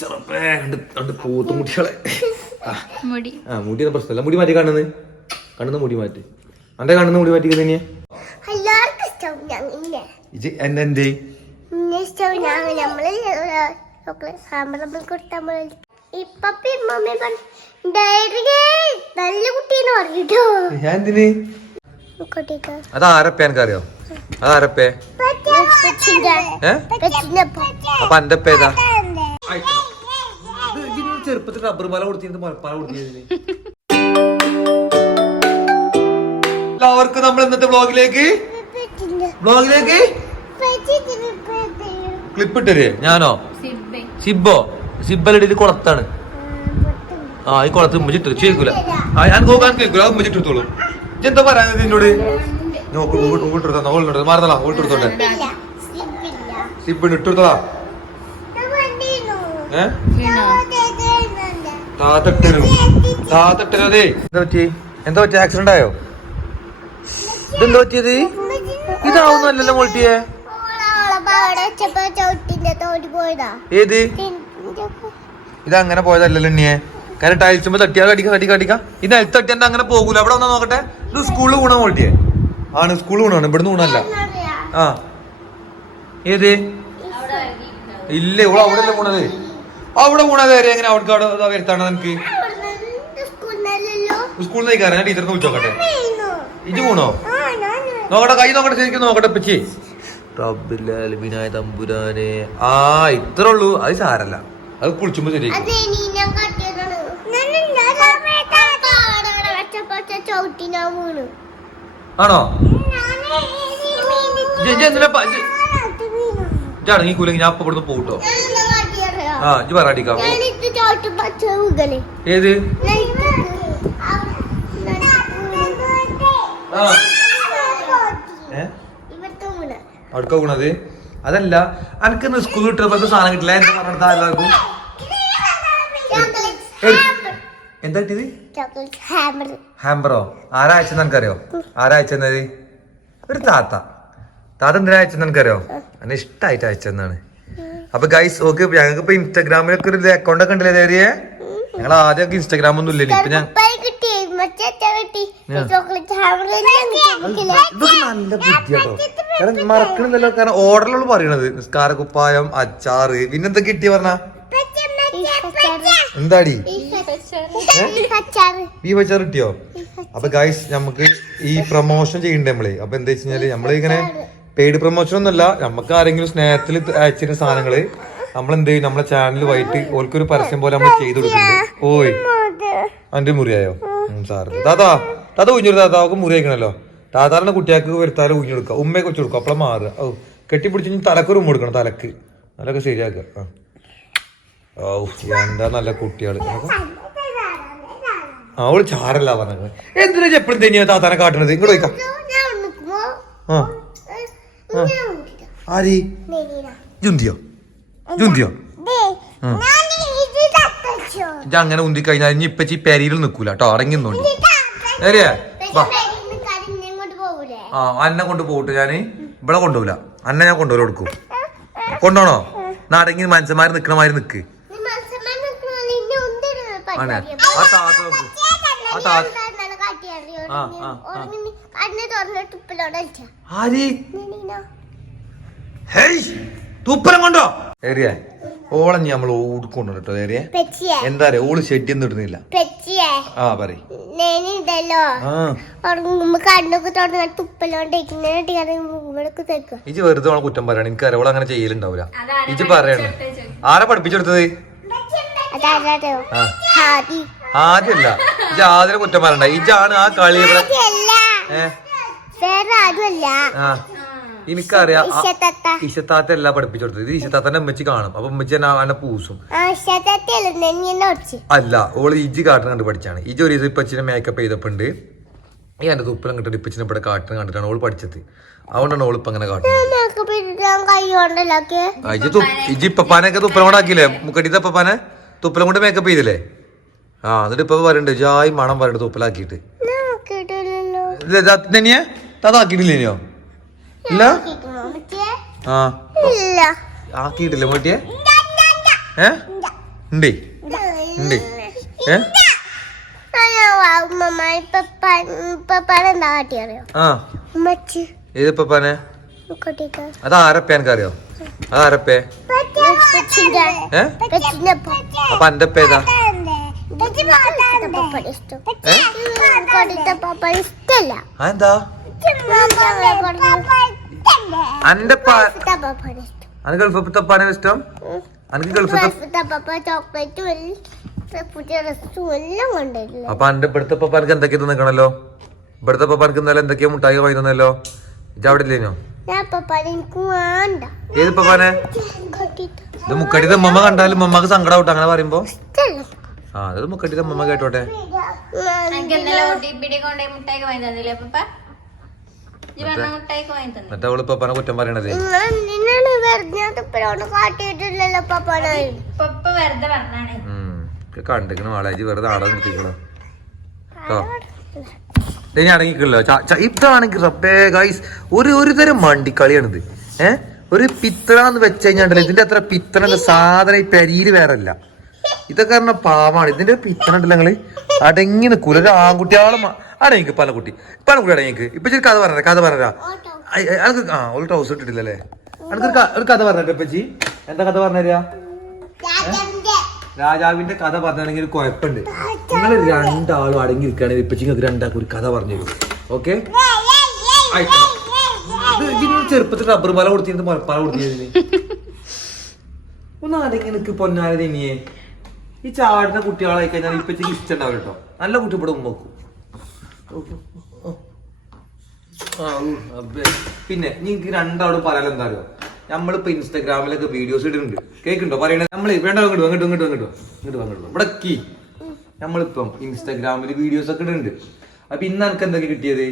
ചെറുപ്പേ രണ്ട് രണ്ട് പൂത്തും മുടികളെ. മുടി. ആ മുടി പ്രശ്നമില്ല. മുടി മാറ്റി കാണുന്നത്? കണ്ണുന്ന മുടി മാറ്റി. അന്റെ കണ്ണുന്ന മുടി മാറ്റി തന്നെയാ എന്തേ ഇന്നെ ഇഷ്ടം ഞങ്ങൾ നമ്മൾ ചോക്ലേറ്റ് സാമ്പാർ നമ്മൾ കൊടുത്താൽ മതി. ഇപ്പൊ മമ്മി ഡയറി നല്ല കുട്ടീന്ന് പറഞ്ഞിട്ടോ. ഞാൻ എന്തിന്? കുട്ടിക്ക്. അത് ആരപ്പ എനിക്കറിയോ? അത് ആരപ്പേ? ഏ? അപ്പൊ എന്റെ ഏതാ? ചെറുപ്പത്തിൽ റബ്ബർ മല കൊടുത്തിട്ട് മുലപ്പാല കൊടുത്തിരുന്നു എല്ലാവർക്കും നമ്മൾ ഇന്നത്തെ ബ്ലോഗിലേക്ക് ബ്ലോഗിലേക്ക് ക്ലിപ്പ് ഇട്ടരേ. ഞാനോ? സിബ്. സിബോ? സിബലിട്ട് കുളത്താണ്. ആ ഈ കുളത്ത് ഉമ്മച്ചിട്ട് ചേക്കൂല ആ ഞാൻ നോക്കാൻ കേൾക്കൂല. അത് എന്താ പറയാൻ എന്നോട്? നോക്ക് ഊട്ടെടുത്തോ ഓളിട്ട് മാറുന്നല്ല ഓളിട്ടെടുത്തോട്ടെ സിബിന് ഇട്ടെടുത്തോളാ ഏ? എന്താ പറ്റി എന്താ ആക്സിഡന്റ് ആയോ? ഇതെന്താ പറ്റിയത്? ഇതാവുന്നല്ലോ മോൾട്ടിയെ ഏത്? ഇതങ്ങനെ പോയതല്ലല്ലോ എണ്ണിയെ കാരണം ടൈൽസുമ്പോ തട്ടിയാ കടിക്ക കടിക്ക കടിക്കാം ഇത് നിലത്ത് എന്താ അങ്ങനെ പോകൂല? അവിടെ വന്നാ നോക്കട്ടെ. ഇത് സ്കൂളിൽ ഗുണം മോൾട്ടിയെ ആണ് സ്കൂളിൽ ഗുണമാണ് ഇവിടുന്ന് ഗുണമല്ല ആ. ഏത്? ഇല്ല ഇവിടെ അവിടെ അല്ലേ ഗുണത് അവിടെ കൂടാതെ വരെ എങ്ങനെ അവിടെ അവിടെ വരുത്താണ് നിനക്ക്? സ്കൂളിൽ നിന്ന് ടീച്ചർ ടീച്ചറിന് വിളിച്ചോക്കട്ടെ. ഇത് പോണോ നോക്കട്ടെ കൈ നോക്കട്ടെ ശരിക്കും നോക്കട്ടെ പച്ചി തമ്പുരാനെ. ആ ഇത്രേ ഉള്ളൂ. അത് സാരല്ല. അത് കുളിച്ചുമ്പോ ശരി ഞാൻ ആണോ? എന്തിനാ ഞാൻ അപ്പൊ ഇവിടുന്ന് പോട്ടോ ആ ഇജ്ജ് പറ അടിക്കാം. ഏത്? അടുക്ക വീണത് അതല്ല അനക്ക് ഇന്ന് സ്കൂൾ കിട്ടുമ്പോ സാധനം കിട്ടില്ല. എന്താ പറഞ്ഞാൽ എല്ലാവർക്കും? എന്താ കിട്ടിയത്? ഹാമ്പറോ? ആരാ അയച്ചെന്ന് എനിക്കറിയോ ആരാ അയച്ചെന്നത്? ഒരു താത്ത. താത്ത എന്തിനാ അയച്ചെന്ന് എനിക്കറിയോ എന്നെ ഇഷ്ടമായിട്ട് അയച്ചെന്നാണ്. അപ്പൊ ഗൈസ് ഓക്കെ ഞങ്ങൾക്ക് ഇപ്പൊ ഇൻസ്റ്റാഗ്രാമിലൊക്കെ ഒരു അക്കൗണ്ട് ഒക്കെ ഉണ്ടല്ലേ ധൈര്യ ഞങ്ങൾ ആദ്യമൊക്കെ ഇൻസ്റ്റാഗ്രാം ഒന്നും ഇല്ലേ ഇപ്പൊ ഞാൻ നല്ല ബുദ്ധിയാട്ടോ കാരണം മറക്കണില്ലല്ലോ കാരണം ഓർഡറിലുള്ള പറയണത്. നിസ്കാര കുപ്പായം അച്ചാറ് പിന്നെന്താ കിട്ടിയ പറഞ്ഞ? എന്താടി? ബീഫ് അച്ചാർ കിട്ടിയോ? അപ്പൊ ഗൈസ് നമുക്ക് ഈ പ്രൊമോഷൻ ചെയ്യണ്ടേ നമ്മൾ? അപ്പൊ എന്താ വെച്ച് കഴിഞ്ഞാൽ നമ്മൾ ഇങ്ങനെ പെയ്ഡ് പ്രൊമോഷൻ ഒന്നുമല്ല. നമുക്ക് ആരെങ്കിലും സ്നേഹത്തിൽ അയച്ചിരുന്ന സാധനങ്ങൾ നമ്മൾ എന്ത് ചെയ്യും? നമ്മളെ ചാനൽ വൈകിട്ട് ഓൽക്കൊരു പരസ്യം പോലെ നമ്മൾ ചെയ്തു കൊടുക്കുന്നുണ്ട് ഓയ്. അന്റെ മുറിയായോ? സാറ്. താതാ താത്ത ഊഞ്ഞൊരു താത്ത അവക്ക് മുറി അയക്കണല്ലോ. താത്താറിന്റെ കുട്ടികൾക്ക് വരുത്താതെ ഊഞ്ഞെടുക്കുക ഉമ്മയൊക്കെ വെച്ച് കൊടുക്കുക. അപ്പളെ മാറുക. ഓ കെട്ടിപ്പിടിച്ച് തലക്കൊരു ഉമ്മ കൊടുക്കണം തലക്ക്. അതൊക്കെ ശരിയാക്കുക. ഓ എന്താ നല്ല ആ അവൾ ചാരല്ല പറഞ്ഞത്. എന്തിനാ എപ്പോഴും തന്നെയാ താത്താനെ കാട്ടണത്? ഇങ്ങോട്ട് വയ്ക്കാം ആ. ആരി? ജുന്തിയോ? ജുന്തിയോ? ഇത് അങ്ങനെ ഉന്തി കഴിഞ്ഞാൽ ഇനി ഇപ്പച്ചി പെരിയിൽ നിക്കൂല കേട്ടോ അടങ്ങി നോണ്ടി ആ അന്നെ കൊണ്ട് പോകട്ടെ ഞാൻ? ഇവിടെ കൊണ്ടുപോല അന്നെ ഞാൻ കൊണ്ടുപോലെ കൊടുക്കും. കൊണ്ടോണോ? നാടങ്ങി മനുഷ്യന്മാര് നിക്കണ മാതിരി നിക്ക്. ആണോ. ആ താത്ത നോക്കൂ. ആ താത്ത ആ, ആ, ആ. തുപ്പലം കൊണ്ടോ? ഏറിയ ഓളെ നീ നമ്മൾ ഓടിക്കൊണ്ടു കേട്ടോ ഏറിയ. എന്താ പറയാ ഓൾ ഷെഡിയൊന്നും ഇടുന്നില്ല. ആ പറയ്. ഇജ് വെറുതെ ഓളെ കുറ്റം പറയാണ്. എനിക്ക് അറിയാം അങ്ങനെ ചെയ്യലുണ്ടാവില്ല ഇജ് പറയണം. ആരാ പഠിപ്പിച്ചെടുത്തത്? ആദ്യല്ല. ഇജ് ആദ്യം കുറ്റം പറയണ്ട. ഇജാണ് ആ കളി ഇവിടെ എനിക്കറിയാം. ആ- എല്ലാം പഠിപ്പിച്ചു കൊടുത്തത് ഇത് ഇശത്താത്തന്റെ അമ്മച്ചി കാണും. അപ്പൊ അമ്മച്ചി എന്നെ പൂസും. അല്ല? ഓൾ ഇജി കാട്ടിന് കണ്ട് പഠിച്ചാണ്. ഇജി ഒരു ഇത് ഇപ്പച്ചിനെ മേക്കപ്പ് ചെയ്തപ്പോണ്ട്. ഈ എന്റെ തുപ്പിലും കിട്ടുന്ന ഇപ്പച്ചിനെ ഇവിടെ കാട്ടിന് കണ്ടിട്ടാണ് ഓൾ പഠിച്ചത്. അതുകൊണ്ടാണ് ഓൾ ഇപ്പൊ അങ്ങനെ കാട്ടുന്നത്. ഇജ്ജ് ഇജ്ജ് ഇപ്പപ്പാനൊക്കെ തുപ്പലം കൊണ്ട് ആക്കിയില്ലേ? മുക്കടിത്തെ പപ്പാനെ തുപ്പലം കൊണ്ട് മേക്കപ്പ് ചെയ്തില്ലേ? ആ എന്നിട്ട് ഇപ്പൊ വരണ്ട് ജായി മണം വരണ്ട് തുപ്പലാക്കിയിട്ട്. നോക്കിയിട്ടില്ലല്ലോ തന്നെയാ? അതാക്കിയിട്ടില്ലേനോ ഇല്ല? ആ. ആക്കിയിട്ടില്ല. മോട്ടിയെ? ഏ? ഉണ്ടേ ഉണ്ടേ ഏ? ഏത് പപ്പാനെ അത് ആരപ്പ എനിക്കറിയോ അത് ആരപ്പേ? അപ്പൊ എന്റെ അപ്പ പപ്പാടെ ഇഷ്ടം. അന്റെ അപ്പ അനക്ക് ഗൾഫത്തെ ഇഷ്ടം? അനക്ക് ഗൾഫത്തെ അന്റെ ഇവിടുത്തെ പപ്പാനക്ക് എന്തൊക്കെ എന്തൊക്കെയാ നിക്കണല്ലോ? ഇവിടുത്തെ പപ്പാനക്ക് ഇന്നലെ എന്തൊക്കെയാ മുട്ടായി വാങ്ങി തന്നല്ലോ ഇജ്ജ് അവിടെ ഇല്ലേനോ? ഏത് പപ്പാനെ? ഇത് മുക്കടി മമ്മ കണ്ടാലും മമ്മക്ക് സങ്കടം അങ്ങനെ പറയുമ്പോ. ആ അത് മുക്കടിത്തെ അമ്മമ്മ കേട്ടോട്ടെ. എന്നിട്ട് അവൾ പപ്പാനെ കുറ്റം പറയണതേ. നിങ്ങൾ എന്തിനാണ് വെറുതെ ഇപ്പോഴോട് കാട്ടിയിട്ടില്ലല്ലോ പപ്പാടെ പപ്പ വെറുതെ പറഞ്ഞാണ്. ഉം കണ്ടിക്കണ ആളെ. ഇജ്ജ് വെറുതെ ആടെ നിർത്തിക്കണോ കേട്ടോ. ഇനി അടങ്ങിക്കില്ലോ ഇതാണെങ്കിൽ റബ്ബേ ഗൈസ് ഒരു ഒരു തരം മണ്ടിക്കളിയാണിത്. ഏഹ് ഒരു പിത്തളാന്ന് വെച്ച് കഴിഞ്ഞാണ്ടല്ലോ ഇതിന്റെ അത്ര പിത്തറ സാധനം ഈ പെരിയിൽ വേറെ അല്ല ഇതൊക്കെ പറഞ്ഞ പാവാണ്. ഇതിന്റെ പിത്തണ ഉണ്ടല്ലോ നിങ്ങൾ അടങ്ങി നിൽക്കൂല. ഒരു ആൺകുട്ടിയാളും അടങ്ങിക്ക് പല കുട്ടി. പല കുട്ടി അടങ്ങിക്ക് ഇപ്പൊ ചെറിയ കഥ പറഞ്ഞ കഥ പറഞ്ഞ അനക്ക് ആ ഒരു ട്രൗസർ ഇട്ടിട്ടില്ലല്ലേ അനക്ക് ഒരു കഥ പറഞ്ഞ ഇപ്പച്ചി. എന്താ കഥ പറഞ്ഞുതരാ രാജാവിന്റെ കഥ പറഞ്ഞാണെങ്കിൽ ഒരു കുഴപ്പമുണ്ട്. നിങ്ങൾ രണ്ടാളും അടങ്ങിയിരിക്കുകയാണെങ്കിൽ ഇപ്പൊ നിങ്ങൾക്ക് രണ്ടാൾക്കും ഒരു കഥ പറഞ്ഞു ഓക്കെ? ചെറുപ്പത്തിൽ റബ്ബർ പല കൊടുത്തിരുന്നു മുലപ്പാല കൊടുത്തിരുന്നു. ഒന്ന് അടങ്ങി നിനക്ക് ഈ ചാടുന്ന കുട്ടികളായി കഴിഞ്ഞാൽ ഇപ്പൊ ഇഷ്ടം ഉണ്ടാവില്ല കേട്ടോ നല്ല കുട്ടി ഇവിടെ ഉമ്മക്കും. പിന്നെ നിങ്ങൾക്ക് രണ്ടാളും പറയാൻ എന്താ അറിയോ നമ്മളിപ്പോ ഇൻസ്റ്റാഗ്രാമിലൊക്കെ വീഡിയോസ് ഇടുന്നുണ്ട് കേൾക്കുന്നുണ്ടോ പറയണേ നമ്മൾ വേണ്ട അങ്ങോട്ട് അങ്ങോട്ട് അങ്ങോട്ട് അങ്ങോട്ട് അങ്ങോട്ട് ഇവിടെ കീ നമ്മളിപ്പം ഇൻസ്റ്റാഗ്രാമിൽ വീഡിയോസ് ഒക്കെ ഇടുന്നുണ്ട് അപ്പൊ ഇന്ന് എനിക്ക് എന്തൊക്കെ കിട്ടിയത്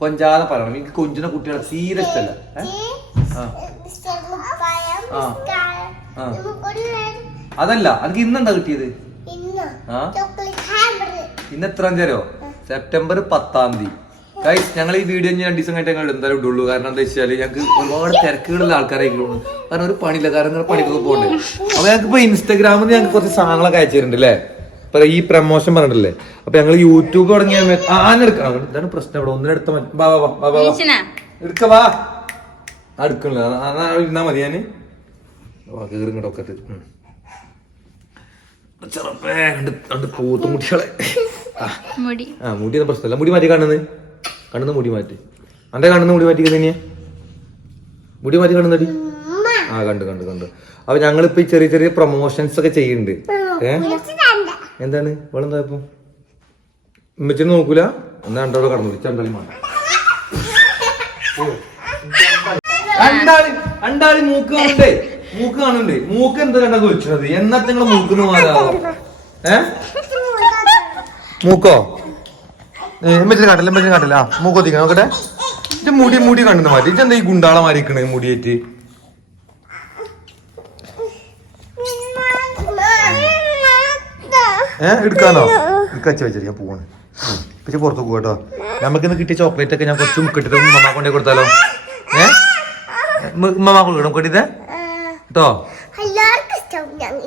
കൊഞ്ചാതെ പറയണം എനിക്ക് കൊഞ്ചുന്ന കുട്ടികളെ തീരെ ഇഷ്ടമല്ല? ആ ആ. അതല്ല അനക്ക് ഇന്നെന്താ കിട്ടിയത്? ആ? ഇന്ന് എത്രാം അഞ്ചരോ സെപ്റ്റംബർ പത്താം തീയതി. ഗൈസ് ഞങ്ങൾ ഈ വീഡിയോ ഞാൻ രണ്ട് ദിവസം കഴിഞ്ഞിട്ട് ഞങ്ങൾ എന്തായാലും ഇടുള്ളൂ. കാരണം എന്താ വെച്ചാൽ ഞങ്ങൾക്ക് ഒരുപാട് തിരക്കുകളുള്ള ആൾക്കാരായിരിക്കും. കാരണം ഒരു പണിയില്ല. കാരണം പണിക്കൊക്കെ പോകണ്ടേ. അപ്പൊ ഞങ്ങൾക്ക് ഇപ്പൊ ഇൻസ്റ്റാഗ്രാമിൽ നിന്ന് ഞങ്ങൾക്ക് കുറച്ച് സാധനങ്ങളൊക്കെ അയച്ചു തരുന്നുണ്ട് അല്ലേ അപ്പൊ ഈ പ്രമോഷൻ പറഞ്ഞിട്ടില്ലേ? അപ്പൊ ഞങ്ങൾ യൂട്യൂബ് തുടങ്ങിയ ആനെടുക്കണം ആ ഇതാണ് പ്രശ്നം ഇവിടെ? ഒന്നിനെടുത്ത എടുക്ക വാ. അടുക്കണില്ല ഇരുന്നാ മതി ഞാൻ. കേറി ഇങ്ങോട്ടൊക്കെ ചെറുപ്പേ കണ്ട് കണ്ട് പൂത്തും മുടികളെ ആ. മുടി. പ്രശ്നമില്ല. മുടി മാറ്റി കാണുന്നത്. കണ്ണുന്ന മുടി മാറ്റി. അന്റെ കാണുന്ന മുടി മാറ്റി തന്നെയാ മുടി മാറ്റി കണ്ണുന്നടി ആ കണ്ടു കണ്ടു കണ്ടു. അപ്പൊ ഞങ്ങളിപ്പോ ഈ ചെറിയ ചെറിയ പ്രൊമോഷൻസ് ഒക്കെ ചെയ്യുന്നുണ്ട്. ഏ? എന്താണ്? ഇവളെന്താ ഇപ്പൊ? ഉമ്മച്ചിനെ നോക്കൂല? എന്നാ രണ്ടോടെ കടന്നു മാണ്ട രണ്ടാളി രണ്ടാളി മൂക്ക് കാണണ്ടേ മൂക്ക് കാണണ്ടേ മൂക്ക് എന്താ രണ്ടാ ചോദിച്ചത് എന്നിട്ട് നിങ്ങൾ മൂക്കിന് ഏ? മൂക്കോ? എമ്മച്ചിന് കാട്ടില്ല എമ്മച്ചിന് കാട്ടില്ല. ആ മൂക്ക് ഒത്തിക്കാൻ നോക്കട്ടെ. ഇത് മുടി മുടി കണ്ടെന്ന് മാറ്റി ഇതെന്താ ഈ ഗുണ്ടാളെ മാറിക്കണേ മുടിയേറ്റ്? ഏ എടുക്കാനോ കച്ച വെച്ചിട്ട് ഞാൻ പോവാണ്. പക്ഷെ പുറത്ത് പോകും കേട്ടോ. നമുക്ക് ഇന്ന് കിട്ടിയ ചോക്ലേറ്റ് ഒക്കെ ഞാൻ കുറച്ച് മുക്കിട്ടിട്ട് മമ്മ കൊണ്ടേ കൊടുത്താലോ? ഏ? ഉമ്മ കൊടുക്കണം? കൊട്ടിത്തെ കേട്ടോ എല്ലാവർക്കും ഇഷ്ടം. ഞങ്ങൾ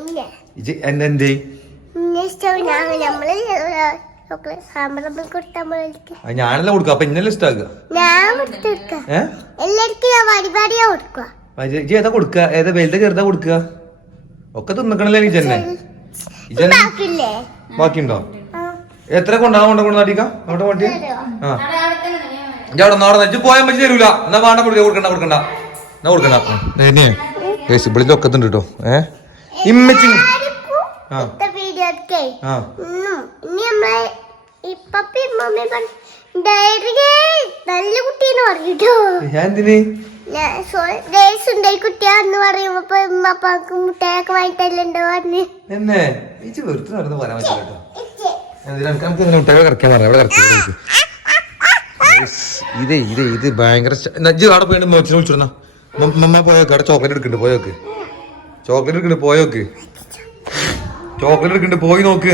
ഞാനല്ല കൊടുക്കുക അപ്പൊ ഇന്നലെ ഇഷ്ടാക്കുക ഏതാ കൊടുക്കുക ഏതാ വലുത് ചെറുതാ കൊടുക്കുക ഒക്കെ തിന്നിക്കണല്ലേ നീ ചെന്നെ ഇജ്ജന്നെ ബാക്കില്ലേ ബാക്കിയുണ്ടോ? എത്ര കൊണ്ടാകാൻ കൊണ്ട കൊണ്ട് അവിടെ വണ്ടി? ആ. അവിടെ അവിടെ തന്നെ പോയാൽ മതി തരൂല. എന്നാ വേണ്ട കൊടുക്കണ്ട കൊടുക്കണ്ട. എന്നാ കൊടുക്കണ്ട? ഇവിടെ ഒക്കത്തുണ്ട് കേട്ടോ ഏ? ഇമ്മച്ചി ആ. ആ. നല്ല പറഞ്ഞിട്ടോ. ഞാൻ കുട്ടിയാന്ന് പറയുമ്പോ മുട്ടയൊക്കെ പറഞ്ഞ്? എന്നെ? വെറുതെ നടന്ന് പറയാൻ പറ്റില്ല ഇതേ ഇതേ ഇത് ഭയങ്കര നജ്ജു അവിടെ പോയിട്ട് മോച്ചിനെ വിളിച്ചിരുന്ന മമ്മ പോയോക്ക് അവിടെ ചോക്ലേറ്റ് എടുക്കണ്ട് പോയോക്ക് ചോക്ലേറ്റ് എടുക്കണ്ട് പോയോക്ക് ചോക്ലേറ്റ് എടുക്കണ്ട് പോയി നോക്ക്.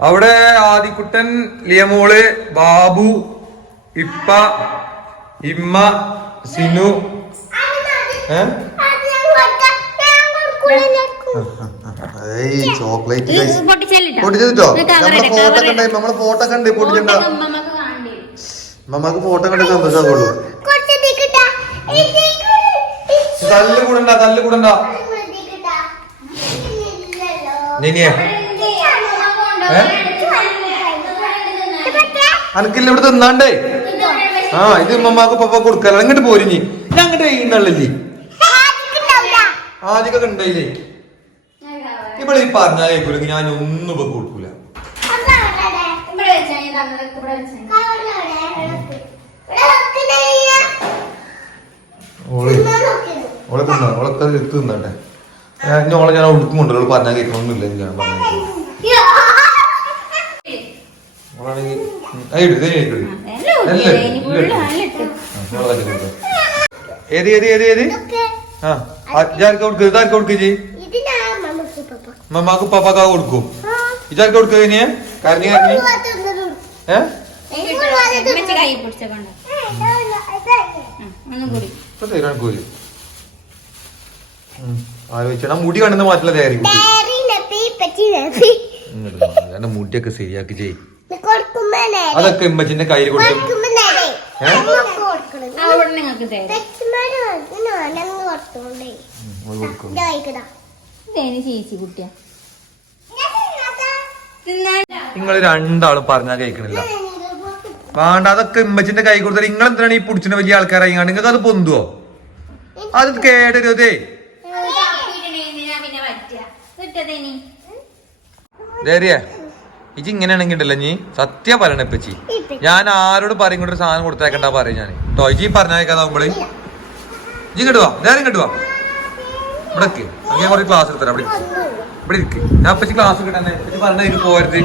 അവിടെ ആദിക്കുട്ടൻ ലിയമോൾ ബാബു ഇപ്പ ഇമ്മ സിനു. ചോക്ലേറ്റ് പൊട്ടിച്ചോ നമ്മളെ ഫോട്ടോ കണ്ടേ നമ്മളെ ഫോട്ടോ കണ്ടേ പൊട്ടിച്ചണ്ട അമ്മമ്മക്ക് കാണണ്ടേ മമ്മക്ക് ഫോട്ടോ കണ്ടേ സന്തോഷമാകുള്ളൂ തല്ല് കൂടണ്ട തല്ല് കൂടണ്ട. നിനിയെ. അനക്കില്ല ഇവിടെ തിന്നാണ്ടേ? ആ ഇത് മമ്മാക്ക് പപ്പ കൊടുക്കാല അങ്ങോട്ട് പോരിഞ്ഞി ഞാൻ അങ്ങോട്ട് ആർക്കുണ്ടാവില്ല. ആദ്യമൊക്കെ ഉണ്ടായില്ലേ ഇവിടെ ഈ പറഞ്ഞാൽ ഞാൻ ഒന്നും ഇപ്പൊ കൊടുക്കൂല. ഓൾ. ഓളെ തിന്നാ? ഓളെ കറി എടുത്ത് തിന്നാട്ടെ. ഞാൻ ഇനി ഓളെ ഞാൻ കൊണ്ടുവരും ഓൾ പറഞ്ഞാൽ കേൾക്കണമെന്നില്ല ഞാൻ പറഞ്ഞു ഓളാണെങ്കിൽ ഏത് ഏത് ഏത് ഏത്? ഇതൊക്കെ ആ ഇതാർക്ക് കൊടുക്കുക ഇതാർക്ക് കൊടുക്കുക മമ്മക്ക് പപ്പാക്കാ. കൊടുക്കും. ഇതാർക്ക് കൊടുക്കുക ഇനിയേ കരഞ്ഞു കരഞ്ഞു. ഏ വെച്ച് കൈ പിടിച്ച കൊണ്ട ഏ, ഇതല്ല, ഇതല്ല. ഒന്നും കൂടി. ഇപ്പൊ തരാൻ കോരി ആലോചിച്ചാ മുടി കണ്ടെന്ന് മാറ്റില്ല തയ്യാറി മുടിയൊക്കെ ശരിയാക്കി ചെയ് അതൊക്കെ ഇമ്മച്ചിന്റെ കയ്യിൽ. കൊടുക്കും നിങ്ങൾ രണ്ടാളും പറഞ്ഞാ കേൾക്കണില്ല. വേണ്ട അതൊക്കെ ഇമ്മച്ചിന്റെ കൈ കൊടുത്താൽ നിങ്ങൾ എന്തിനാണ് ഈ പുടിച്ചിന് വലിയ ആൾക്കാരായി നിങ്ങൾക്ക് അത് പൊന്തുവോ? അത് കേടരുതേ. ധൈര്യ ഇജ് ഇങ്ങനെയാണെങ്കിൽ ഉണ്ടല്ലോ നീ? സത്യ പറയണ ഇപ്പച്ചി. ഞാൻ ആരോട് പറയും കൂടെ ഒരു സാധനം കൊടുത്തേക്കണ്ട പറയും ഞാൻ കേട്ടോ ഇജി പറഞ്ഞേക്കാതാവുമ്പോളേ ഇജി കിട്ടുവാ നേരം കിട്ടുവാ ഇവിടെ അങ്ങനെ കുറച്ച് ക്ലാസ് എടുത്തരാം ഇവിടെ ഇവിടെ ഇരിക്ക്. ഞാൻ ഇപ്പച്ചി ക്ലാസ് കിട്ടാൻ പറഞ്ഞ പോരുത്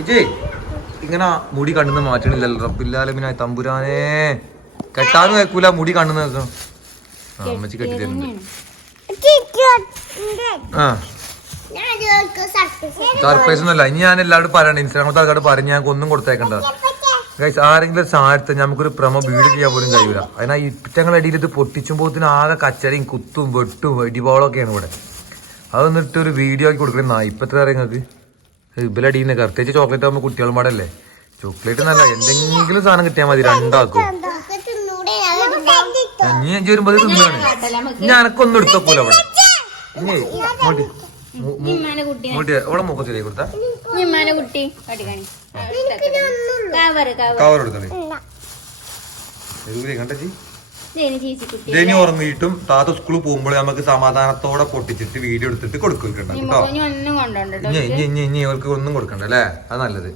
ഇജേ ഇങ്ങനെ മുടി കണ്ണുന്ന് മാറ്റണില്ലല്ലോ. റബ്ബില്ലാലമിനായി തമ്പുരാനേ. കെട്ടാനും വെക്കൂല മുടി കണ്ണുന്ന് വെക്കണം ആ അമ്മച്ചി കെട്ടി തരുന്നുണ്ട്. ആ. സർപ്രൈസ് ഒന്നുമല്ല. ഇനി ഞാൻ എല്ലാവരും പറയണം ഇൻസ്റ്റാഗ്രാമത്തെ ആൾക്കാർ പറഞ്ഞ് ഞങ്ങൾക്ക് ഒന്നും കൊടുത്തേക്കണ്ട. ഗൈസ് ആരെങ്കിലും സാരത്ത് നമുക്കൊരു പ്രമോ വീട് ചെയ്യാൻ പോലും കഴിയൂല. അതിനാ ഇറ്റങ്ങളുടെ അടിയിൽ ഇത് പൊട്ടിച്ചുമ്പോത്തിന് ആകെ കച്ചടയും കുത്തും വെട്ടും വെടിബോളൊക്കെയാണ് ഇവിടെ. അത് എന്നിട്ട് ഒരു വീഡിയോ ആക്കി കൊടുക്കണം. ഇപ്പത്തെ അറിയാം നിങ്ങൾക്ക്? ഇബലടിയിൽ നിന്ന് പ്രത്യേകിച്ച് ചോക്ലേറ്റ് ആകുമ്പോൾ കുട്ടികളും പാടല്ലേ? ചോക്ലേറ്റ് നല്ല എന്തെങ്കിലും സാധനം കിട്ടിയാൽ മതി. രണ്ടാക്കും. ഇനി അഞ്ചു വരുമ്പോ തിന്നാണ്. ഞാനൊക്കൊന്നും എടുത്തോക്കൂല അവിടെ. ഇനി മോട്ടി മോട്ടി കൊടുത്താ. കവർ കവർ എടുത്തേ കണ്ടച്ചി ഇതേനി ഉറങ്ങിയിട്ടും താത്ത സ്കൂളിൽ പോകുമ്പോൾ നമുക്ക് സമാധാനത്തോടെ പൊട്ടിച്ചിട്ട് വീഡിയോ എടുത്തിട്ട് കൊടുക്കുന്നുണ്ടാവും കേട്ടോ. ഇനി അവർക്ക് ഒന്നും കൊടുക്കണ്ട അല്ലേ? അത് നല്ലത്.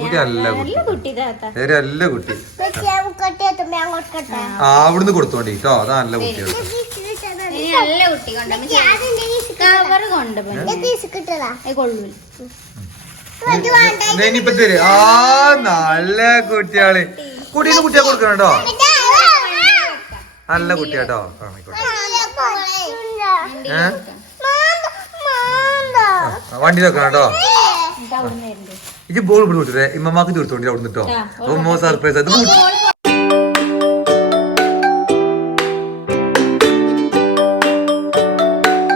കുട്ടി അല്ല അല്ല അവിടുന്ന് കൊടുത്തോണ്ടി കേട്ടോ. അതാ നല്ല കുട്ടികൾ ഇനി നല്ല കുട്ടി കൊണ്ടുപോയി ആ നല്ല കുട്ടിയാൾ കുട്ടീന്ന് കുട്ടിയെ കൊടുക്കണോ നല്ല കുട്ടിയാട്ടോ. ആയിക്കോട്ടെ. വണ്ടി നോക്കണം കേട്ടോ ഇത് ബോൾ ഇവിടെ വിട്ടേ ഇമ്മമാക്ക് തീർത്തോണ്ടി അവിടെ നിട്ടോ ആ, അപ്പൊ മോ സർപ്രൈസ് അത് മുടി-